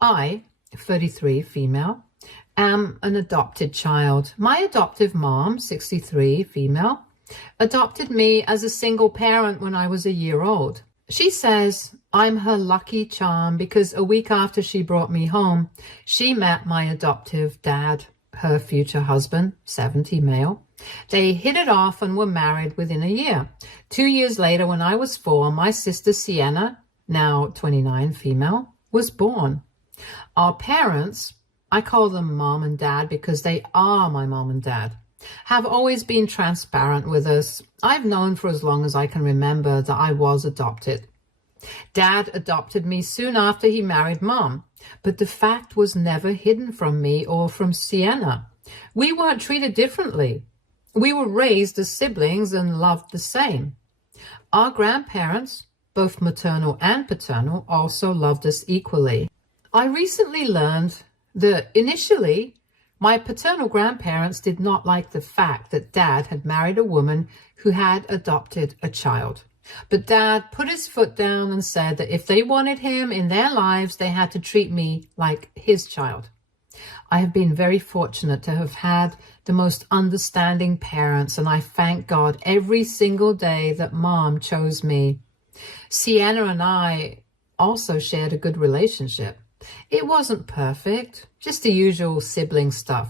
I, 33, female, am an adopted child. My adoptive mom, 63, female, adopted me as a single parent when I was a year old. She says I'm her lucky charm because a week after she brought me home, she met my adoptive dad, her future husband, 70, male. They hit it off and were married within a year. 2 years later, when I was 4, my sister Sienna, now 29, female, was born. Our parents, I call them mom and dad because they are my mom and dad, have always been transparent with us. I've known for as long as I can remember that I was adopted. Dad adopted me soon after he married Mom, but the fact was never hidden from me or from Sienna. We weren't treated differently. We were raised as siblings and loved the same. Our grandparents, both maternal and paternal, also loved us equally. I recently learned that initially, my paternal grandparents did not like the fact that Dad had married a woman who had adopted a child. But Dad put his foot down and said that if they wanted him in their lives, they had to treat me like his child. I have been very fortunate to have had the most understanding parents, and I thank God every single day that Mom chose me. Sienna and I also shared a good relationship. It wasn't perfect, just the usual sibling stuff.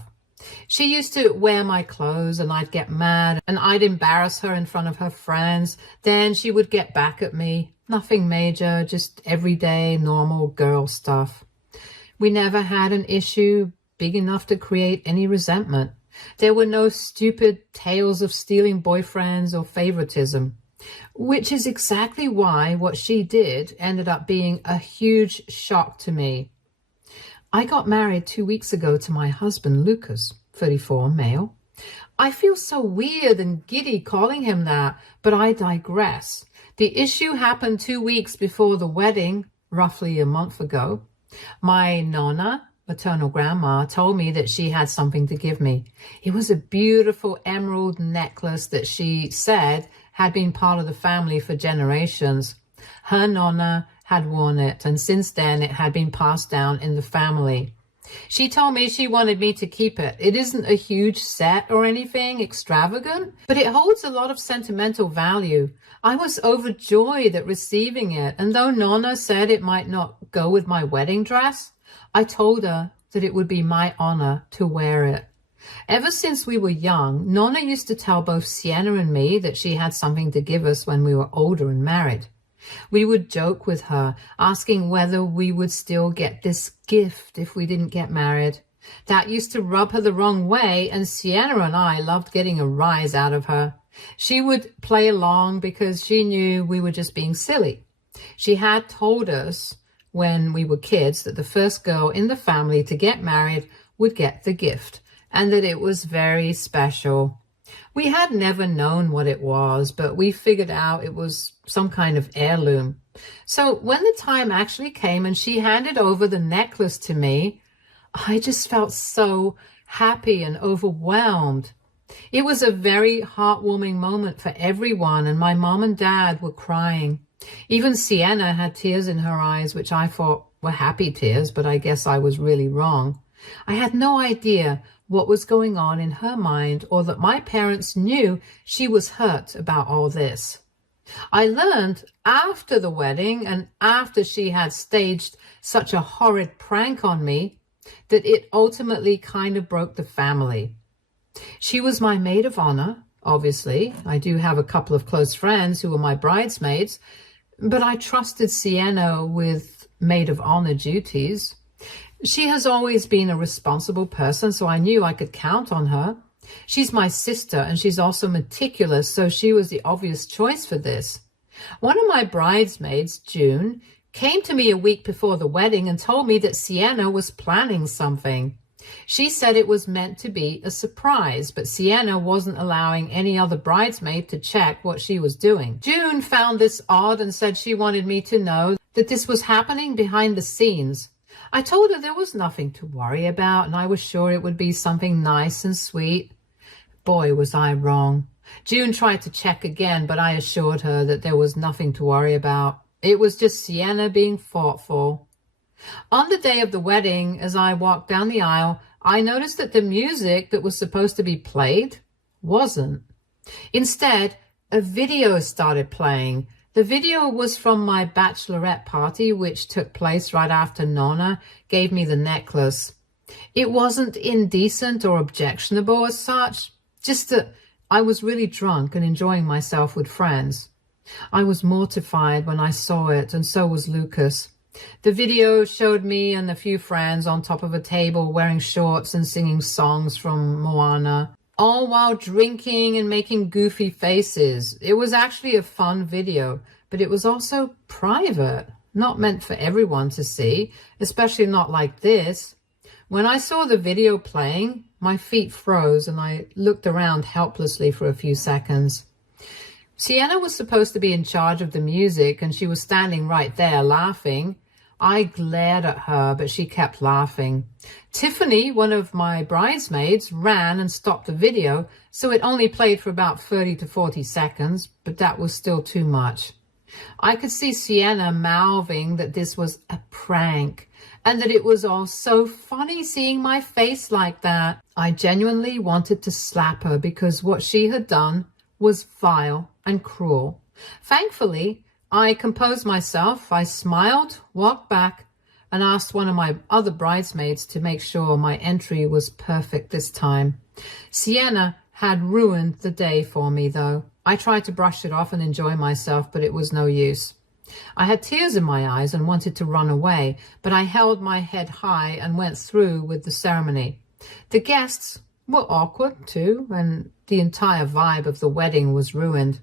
She used to wear my clothes and I'd get mad and I'd embarrass her in front of her friends. Then she would get back at me. Nothing major, just everyday, normal girl stuff. We never had an issue big enough to create any resentment. There were no stupid tales of stealing boyfriends or favoritism, which is exactly why what she did ended up being a huge shock to me. I got married 2 weeks ago to my husband, Lucas, 34, male. I feel so weird and giddy calling him that, but I digress. The issue happened 2 weeks before the wedding, roughly a month ago. My nonna, maternal grandma, told me that she had something to give me. It was a beautiful emerald necklace that she said had been part of the family for generations. Her nonna had worn it, and since then it had been passed down in the family. She told me she wanted me to keep it. It isn't a huge set or anything extravagant, but it holds a lot of sentimental value. I was overjoyed at receiving it, and though Nonna said it might not go with my wedding dress, I told her that it would be my honor to wear it. Ever since we were young, Nonna used to tell both Sienna and me that she had something to give us when we were older and married. We would joke with her, asking whether we would still get this gift if we didn't get married. That used to rub her the wrong way, and Sienna and I loved getting a rise out of her. She would play along because she knew we were just being silly. She had told us when we were kids that the first girl in the family to get married would get the gift, and that it was very special. We had never known what it was, but we figured out it was some kind of heirloom. So when the time actually came and she handed over the necklace to me, I just felt so happy and overwhelmed. It was a very heartwarming moment for everyone, and my mom and dad were crying. Even Sienna had tears in her eyes, which I thought were happy tears, but I guess I was really wrong. I had no idea what was going on in her mind, or that my parents knew she was hurt about all this. I learned after the wedding and after she had staged such a horrid prank on me that it ultimately kind of broke the family. She was my maid of honor, obviously. I do have a couple of close friends who were my bridesmaids, but I trusted Sienna with maid of honor duties. She has always been a responsible person, so I knew I could count on her. She's my sister, and she's also meticulous, so she was the obvious choice for this. One of my bridesmaids, June, came to me a week before the wedding and told me that Sienna was planning something. She said it was meant to be a surprise, but Sienna wasn't allowing any other bridesmaid to check what she was doing. June found this odd and said she wanted me to know that this was happening behind the scenes. I told her there was nothing to worry about, and I was sure it would be something nice and sweet. Boy, was I wrong. June tried to check again, but I assured her that there was nothing to worry about. It was just Sienna being thoughtful. On the day of the wedding, as I walked down the aisle, I noticed that the music that was supposed to be played wasn't. Instead, a video started playing. The video was from my bachelorette party, which took place right after Nonna gave me the necklace. It wasn't indecent or objectionable as such, just that I was really drunk and enjoying myself with friends. I was mortified when I saw it, and so was Lucas. The video showed me and a few friends on top of a table wearing shorts and singing songs from Moana, all while drinking and making goofy faces. It was actually a fun video, but it was also private, not meant for everyone to see, especially not like this. When I saw the video playing, my feet froze and I looked around helplessly for a few seconds. Sienna was supposed to be in charge of the music, and she was standing right there laughing. I glared at her, but she kept laughing. Tiffany, one of my bridesmaids, ran and stopped the video, so it only played for about 30 to 40 seconds, but that was still too much. I could see Sienna mouthing that this was a prank, and that it was all so funny seeing my face like that. I genuinely wanted to slap her because what she had done was vile and cruel. Thankfully, I composed myself. I smiled, walked back, and asked one of my other bridesmaids to make sure my entry was perfect this time. Sienna had ruined the day for me, though. I tried to brush it off and enjoy myself, but it was no use. I had tears in my eyes and wanted to run away, but I held my head high and went through with the ceremony. The guests were awkward too, and the entire vibe of the wedding was ruined.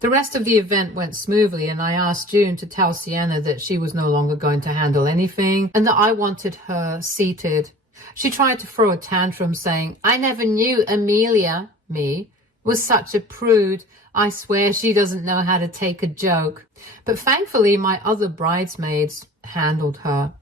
The rest of the event went smoothly, and I asked June to tell Sienna that she was no longer going to handle anything and that I wanted her seated. She tried to throw a tantrum saying, "I never knew Amelia," me, was such a prude. I swear she doesn't know how to take a joke. But thankfully, my other bridesmaids handled her.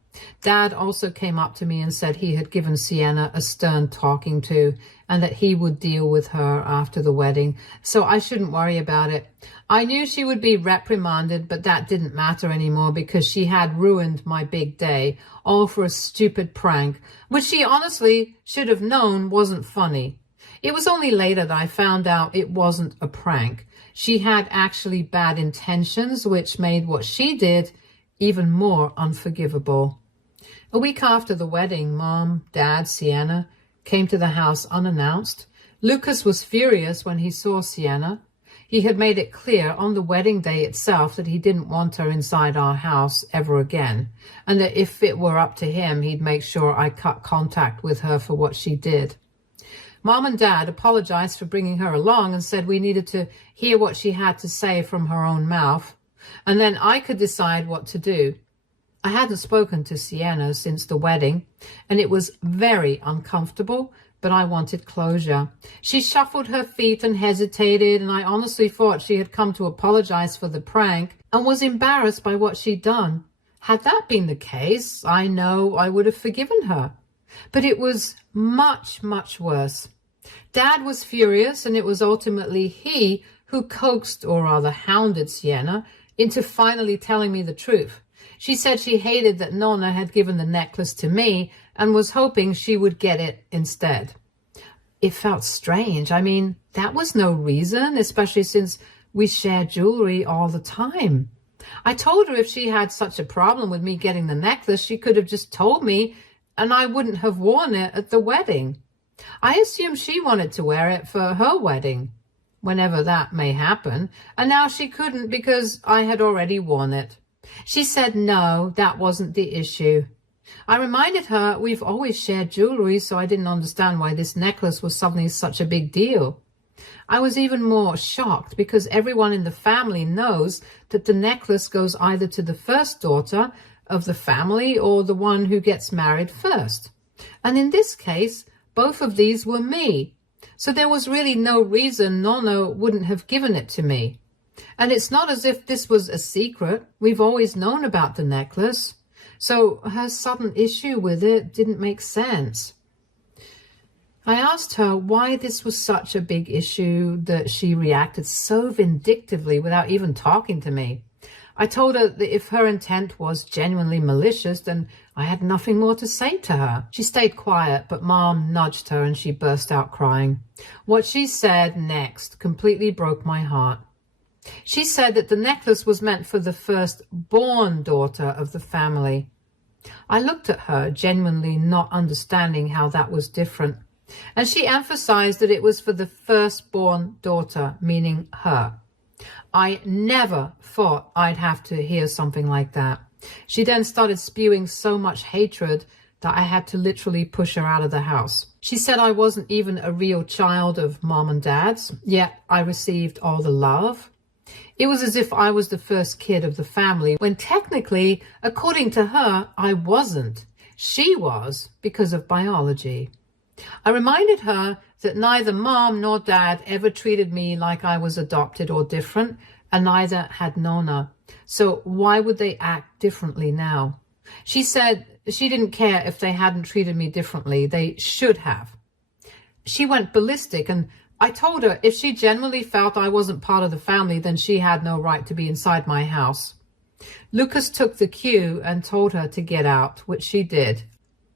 Dad also came up to me and said he had given Sienna a stern talking to and that he would deal with her after the wedding, so I shouldn't worry about it. I knew she would be reprimanded, but that didn't matter anymore because she had ruined my big day, all for a stupid prank, which she honestly should have known wasn't funny. It was only later that I found out it wasn't a prank. She had actually bad intentions, which made what she did even more unforgivable. A week after the wedding, Mom, Dad, Sienna came to the house unannounced. Lucas was furious when he saw Sienna. He had made it clear on the wedding day itself that he didn't want her inside our house ever again, and that if it were up to him, he'd make sure I cut contact with her for what she did. Mom and Dad apologized for bringing her along and said we needed to hear what she had to say from her own mouth, and then I could decide what to do. I hadn't spoken to Sienna since the wedding, and it was very uncomfortable, but I wanted closure. She shuffled her feet and hesitated, and I honestly thought she had come to apologize for the prank and was embarrassed by what she'd done. Had that been the case, I know I would have forgiven her. But it was much, much worse. Dad was furious, and it was ultimately he who coaxed, or rather hounded, Sienna into finally telling me the truth. She said she hated that Nonna had given the necklace to me and was hoping she would get it instead. It felt strange. I mean, that was no reason, especially since we share jewelry all the time. I told her if she had such a problem with me getting the necklace, she could have just told me and I wouldn't have worn it at the wedding. I assumed she wanted to wear it for her wedding, whenever that may happen, and now she couldn't because I had already worn it. She said no, that wasn't the issue. I reminded her we've always shared jewelry, so I didn't understand why this necklace was suddenly such a big deal. I was even more shocked because everyone in the family knows that the necklace goes either to the first daughter of the family or the one who gets married first. And in this case, both of these were me. So there was really no reason Nonna wouldn't have given it to me. And it's not as if this was a secret. We've always known about the necklace. So her sudden issue with it didn't make sense. I asked her why this was such a big issue that she reacted so vindictively without even talking to me. I told her that if her intent was genuinely malicious, then I had nothing more to say to her. She stayed quiet, but Mom nudged her and she burst out crying. What she said next completely broke my heart. She said that the necklace was meant for the first-born daughter of the family. I looked at her, genuinely not understanding how that was different, and she emphasized that it was for the first-born daughter, meaning her. I never thought I'd have to hear something like that. She then started spewing so much hatred that I had to literally push her out of the house. She said I wasn't even a real child of Mom and Dad's, yet I received all the love. It was as if I was the first kid of the family, when technically, according to her, I wasn't. She was, because of biology. I reminded her that neither Mom nor Dad ever treated me like I was adopted or different, and neither had Nona. So why would they act differently now? She said she didn't care if they hadn't treated me differently. They should have. She went ballistic, and I told her if she genuinely felt I wasn't part of the family, then she had no right to be inside my house. Lucas took the cue and told her to get out, which she did.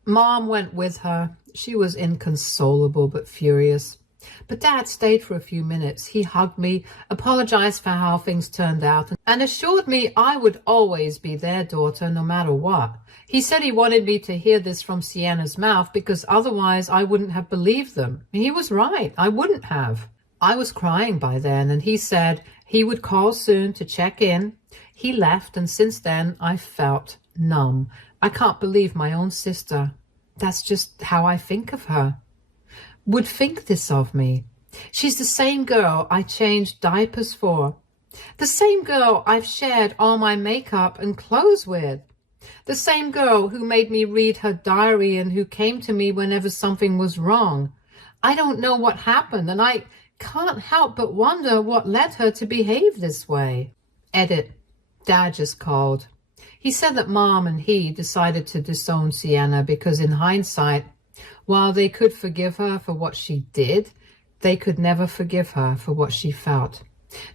Mom went with her. She was inconsolable but furious. But Dad stayed for a few minutes. He hugged me, apologized for how things turned out, and assured me I would always be their daughter no matter what. He said he wanted me to hear this from Sienna's mouth because otherwise I wouldn't have believed them. He was right. I wouldn't have. I was crying by then, and he said he would call soon to check in. He left, and since then I felt numb. I can't believe my own sister. That's just how I think of her. Would think this of me. She's the same girl I changed diapers for. The same girl I've shared all my makeup and clothes with. The same girl who made me read her diary and who came to me whenever something was wrong. I don't know what happened, and I can't help but wonder what led her to behave this way. Edit. Dad just called. He said that Mom and he decided to disown Sienna because in hindsight, while they could forgive her for what she did, they could never forgive her for what she felt.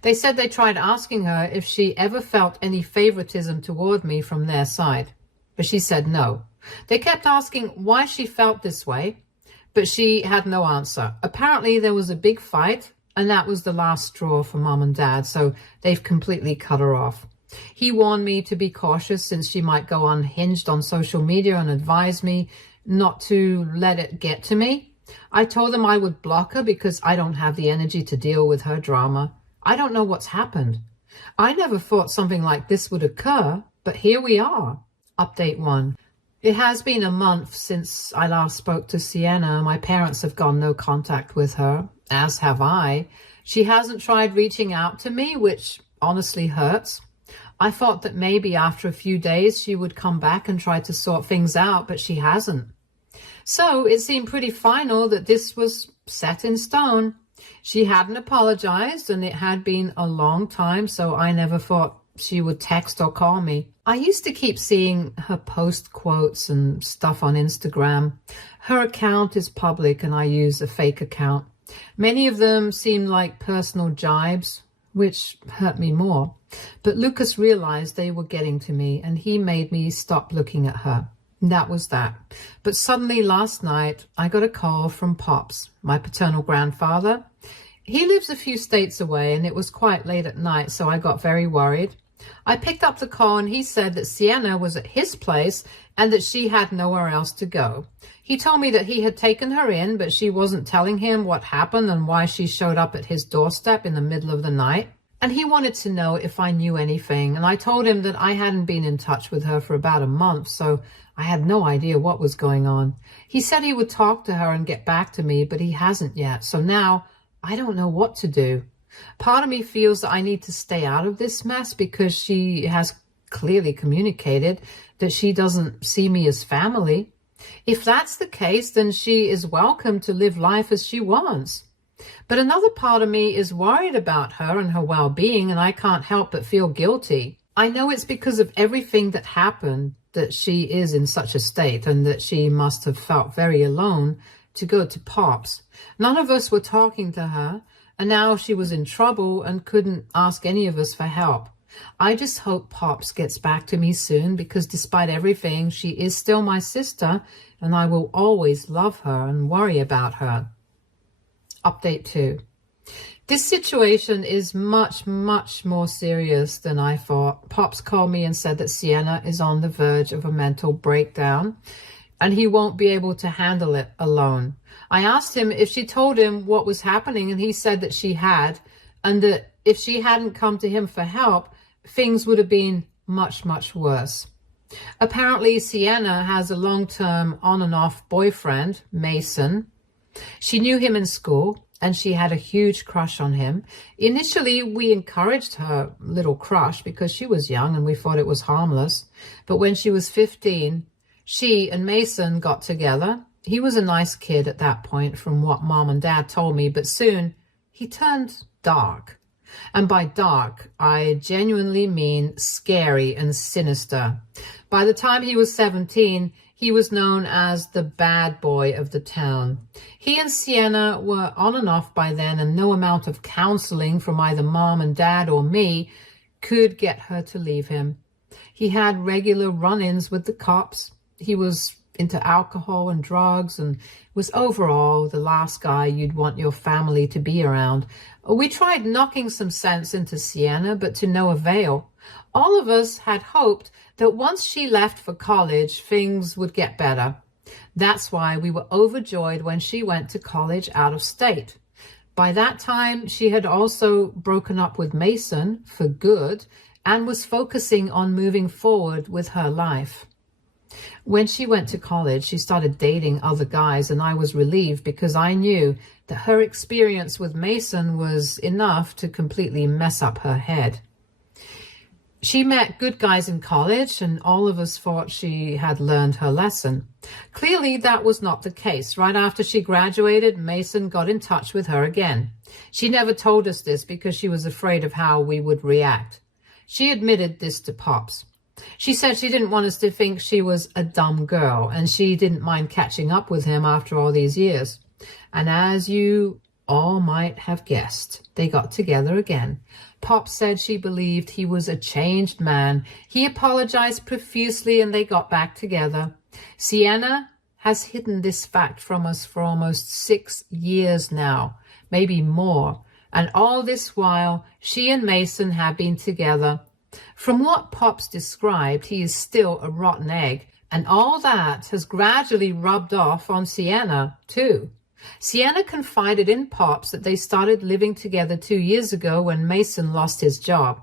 They said they tried asking her if she ever felt any favoritism toward me from their side, but she said no. They kept asking why she felt this way, but she had no answer. Apparently there was a big fight, and that was the last straw for Mom and Dad, so they've completely cut her off. He warned me to be cautious since she might go unhinged on social media and advised me not to let it get to me. I told them I would block her because I don't have the energy to deal with her drama. I don't know what's happened. I never thought something like this would occur, but here we are. Update 1. It has been a month since I last spoke to Sienna. My parents have gone no contact with her, as have I. She hasn't tried reaching out to me, which honestly hurts. I thought that maybe after a few days she would come back and try to sort things out, but she hasn't. So it seemed pretty final that this was set in stone. She hadn't apologized, and it had been a long time, so I never thought she would text or call me. I used to keep seeing her post quotes and stuff on Instagram. Her account is public, and I use a fake account. Many of them seemed like personal jibes, which hurt me more. But Lucas realized they were getting to me, and he made me stop looking at her. That was that. But suddenly last night, I got a call from Pops, my paternal grandfather. He lives a few states away, and it was quite late at night, so I got very worried. I picked up the call, and he said that Sienna was at his place and that she had nowhere else to go. He told me that he had taken her in, but she wasn't telling him what happened and why she showed up at his doorstep in the middle of the night. And he wanted to know if I knew anything, and I told him that I hadn't been in touch with her for about a month, so I had no idea what was going on. He said he would talk to her and get back to me, but he hasn't yet, so now I don't know what to do. Part of me feels that I need to stay out of this mess because she has clearly communicated that she doesn't see me as family. If that's the case, then she is welcome to live life as she wants. But another part of me is worried about her and her well-being, and I can't help but feel guilty. I know it's because of everything that happened that she is in such a state, and that she must have felt very alone to go to Pops. None of us were talking to her, and now she was in trouble and couldn't ask any of us for help. I just hope Pops gets back to me soon, because despite everything, she is still my sister, and I will always love her and worry about her. Update 2. This situation is much, much more serious than I thought. Pops called me and said that Sienna is on the verge of a mental breakdown and he won't be able to handle it alone. I asked him if she told him what was happening, and he said that she had, and that if she hadn't come to him for help, things would have been much, much worse. Apparently, Sienna has a long-term on and off boyfriend, Mason. She knew him in school, and she had a huge crush on him. Initially, we encouraged her little crush because she was young and we thought it was harmless. But when she was 15, she and Mason got together. He was a nice kid at that point, from what Mom and Dad told me, but soon he turned dark. And by dark, I genuinely mean scary and sinister. By the time he was 17, he was known as the bad boy of the town. He and Sienna were on and off by then, and no amount of counseling from either Mom and Dad or me could get her to leave him. He had regular run-ins with the cops. He was into alcohol and drugs and was overall the last guy you'd want your family to be around. We tried knocking some sense into Sienna, but to no avail. All of us had hoped that once she left for college, things would get better. That's why we were overjoyed when she went to college out of state. By that time, she had also broken up with Mason for good and was focusing on moving forward with her life. When she went to college, she started dating other guys, and I was relieved because I knew that her experience with Mason was enough to completely mess up her head. She met good guys in college, and all of us thought she had learned her lesson. Clearly, that was not the case. Right after she graduated, Mason got in touch with her again. She never told us this because she was afraid of how we would react. She admitted this to Pops. She said she didn't want us to think she was a dumb girl, and she didn't mind catching up with him after all these years. And as you all might have guessed, they got together again. Pop said she believed he was a changed man. He apologized profusely, and they got back together. Sienna has hidden this fact from us for almost 6 years now, maybe more. And all this while, she and Mason have been together. From what Pops described, he is still a rotten egg, and all that has gradually rubbed off on Sienna, too. Sienna confided in Pops that they started living together 2 years ago when Mason lost his job.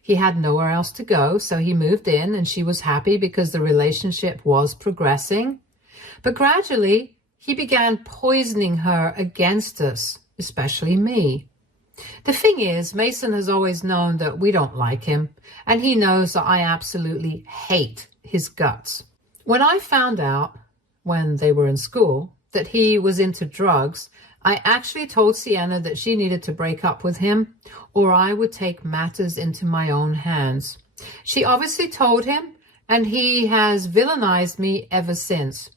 He had nowhere else to go, so he moved in, and she was happy because the relationship was progressing. But gradually, he began poisoning her against us, especially me. The thing is, Mason has always known that we don't like him, and he knows that I absolutely hate his guts. When I found out, when they were in school, that he was into drugs, I actually told Sienna that she needed to break up with him, or I would take matters into my own hands. She obviously told him, and he has villainized me ever since.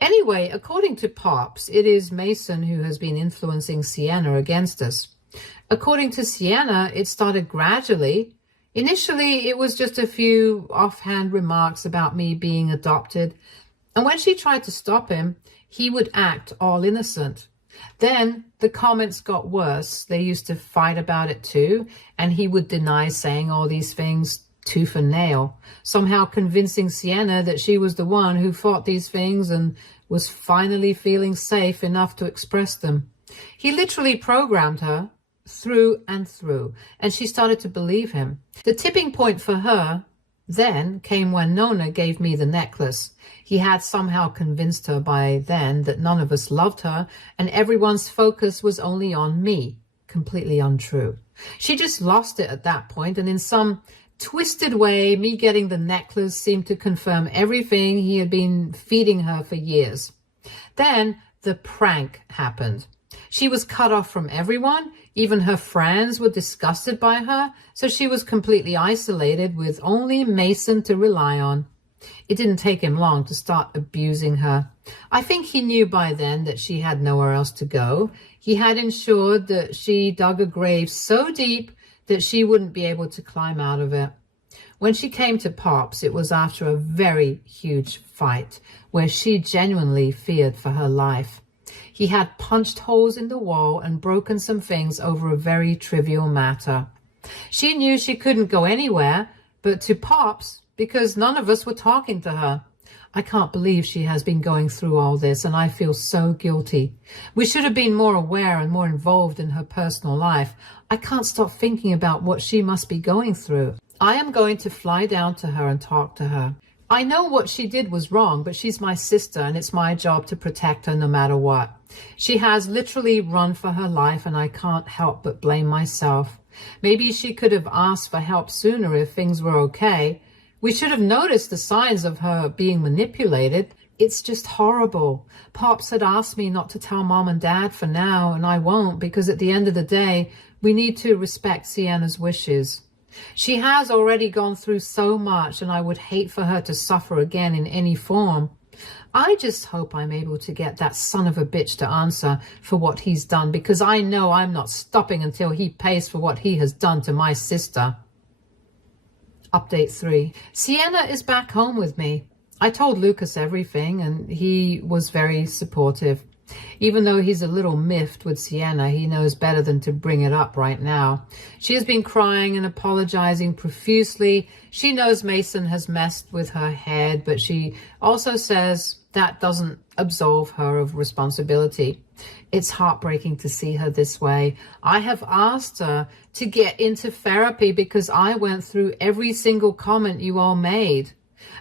Anyway, according to Pops, it is Mason who has been influencing Sienna against us. According to Sienna, it started gradually. Initially, it was just a few offhand remarks about me being adopted, and when she tried to stop him, he would act all innocent. Then the comments got worse. They used to fight about it too, and he would deny saying all these things tooth and nail, somehow convincing Sienna that she was the one who thought these things and was finally feeling safe enough to express them. He literally programmed her through and through, and she started to believe him. The tipping point for her then came when Nona gave me the necklace. He had somehow convinced her by then that none of us loved her, and everyone's focus was only on me. Completely untrue. She just lost it at that point, and in some twisted way, me getting the necklace seemed to confirm everything he had been feeding her for years. Then the prank happened. She was cut off from everyone. Even her friends were disgusted by her, so she was completely isolated with only Mason to rely on. It didn't take him long to start abusing her. I think he knew by then that she had nowhere else to go. He had ensured that she dug a grave so deep that she wouldn't be able to climb out of it. When she came to Pops, it was after a very huge fight where she genuinely feared for her life. He had punched holes in the wall and broken some things over a very trivial matter. She knew she couldn't go anywhere but to Pops because none of us were talking to her. I can't believe she has been going through all this, and I feel so guilty. We should have been more aware and more involved in her personal life. I can't stop thinking about what she must be going through. I am going to fly down to her and talk to her. I know what she did was wrong, but she's my sister, and it's my job to protect her no matter what. She has literally run for her life, and I can't help but blame myself. Maybe she could have asked for help sooner if things were okay. We should have noticed the signs of her being manipulated. It's just horrible. Pops had asked me not to tell Mom and Dad for now, and I won't, because at the end of the day, we need to respect Sienna's wishes. She has already gone through so much, and I would hate for her to suffer again in any form. I just hope I'm able to get that son of a bitch to answer for what he's done, because I know I'm not stopping until he pays for what he has done to my sister. Update 3. Sienna is back home with me. I told Lucas everything, and he was very supportive. Even though he's a little miffed with Sienna, he knows better than to bring it up right now. She has been crying and apologizing profusely. She knows Mason has messed with her head, but she also says that doesn't absolve her of responsibility. It's heartbreaking to see her this way. I have asked her to get into therapy because I went through every single comment you all made.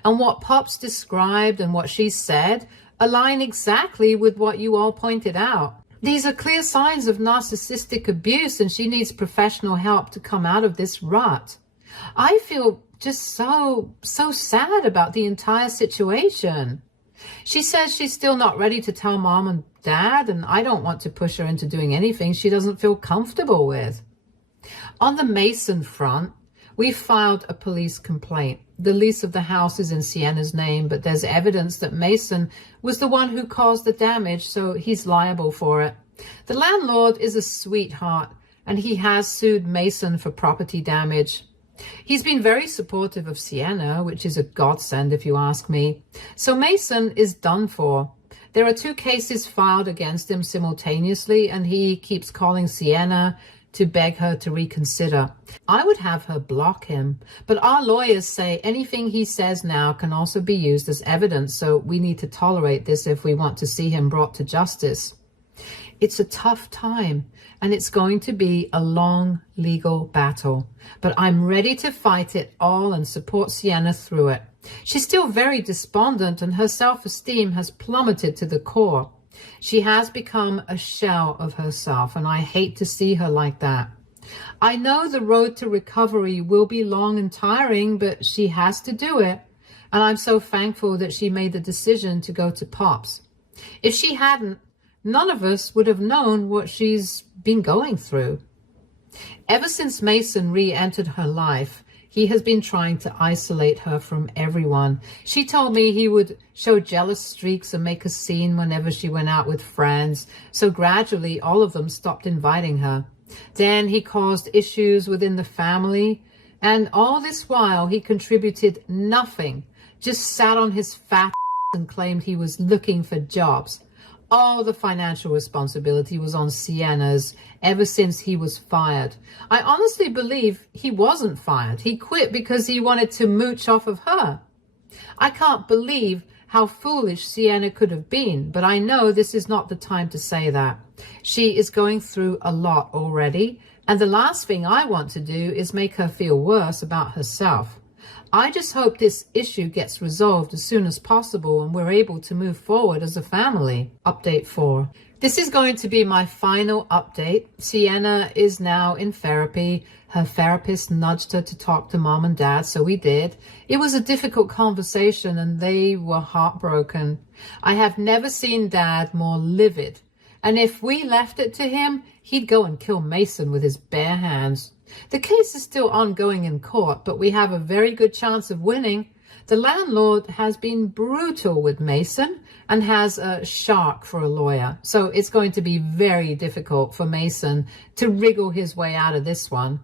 And what Pops described and what she said align exactly with what you all pointed out. These are clear signs of narcissistic abuse, and she needs professional help to come out of this rut. I feel just so sad about the entire situation. She says she's still not ready to tell Mom and Dad, and I don't want to push her into doing anything she doesn't feel comfortable with. On the Mason front, we filed a police complaint. The lease of the house is in Sienna's name, but there's evidence that Mason was the one who caused the damage, so he's liable for it. The landlord is a sweetheart, and he has sued Mason for property damage. He's been very supportive of Sienna, which is a godsend if you ask me. So Mason is done for. There are 2 cases filed against him simultaneously, and he keeps calling Sienna to beg her to reconsider. I would have her block him, but our lawyers say anything he says now can also be used as evidence, so we need to tolerate this if we want to see him brought to justice. It's a tough time, and it's going to be a long legal battle, but I'm ready to fight it all and support Sienna through it. She's still very despondent, and her self-esteem has plummeted to the core. She has become a shell of herself, and I hate to see her like that. I know the road to recovery will be long and tiring, but she has to do it, and I'm so thankful that she made the decision to go to Pops. If she hadn't, none of us would have known what she's been going through. Ever since Mason re-entered her life, he has been trying to isolate her from everyone. She told me he would show jealous streaks and make a scene whenever she went out with friends, so gradually all of them stopped inviting her. Then he caused issues within the family, and all this while he contributed nothing, just sat on his fat and claimed he was looking for jobs. All the financial responsibility was on Sienna's ever since he was fired. I honestly believe he wasn't fired. He quit because he wanted to mooch off of her. I can't believe how foolish Sienna could have been, but I know this is not the time to say that. She is going through a lot already, and the last thing I want to do is make her feel worse about herself. I just hope this issue gets resolved as soon as possible and we're able to move forward as a family. Update 4. This is going to be my final update. Sienna is now in therapy. Her therapist nudged her to talk to Mom and Dad, so we did. It was a difficult conversation and they were heartbroken. I have never seen Dad more livid. And if we left it to him, he'd go and kill Mason with his bare hands. The case is still ongoing in court, but we have a very good chance of winning. The landlord has been brutal with Mason and has a shark for a lawyer. So it's going to be very difficult for Mason to wriggle his way out of this one.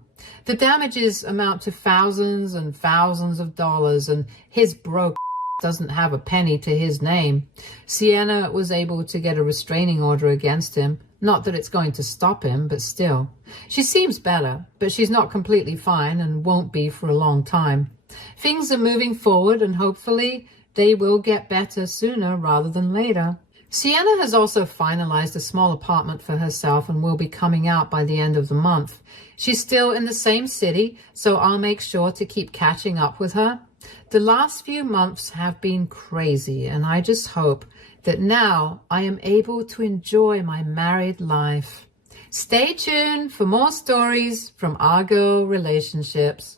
The damages amount to thousands and thousands of dollars, and his broke doesn't have a penny to his name. Sienna was able to get a restraining order against him. Not that it's going to stop him, but still. She seems better, but she's not completely fine and won't be for a long time. Things are moving forward, and hopefully they will get better sooner rather than later. Sienna has also finalized a small apartment for herself and will be coming out by the end of the month. She's still in the same city, so I'll make sure to keep catching up with her. The last few months have been crazy, and I just hope that now I am able to enjoy my married life. Stay tuned for more stories from our girl relationships.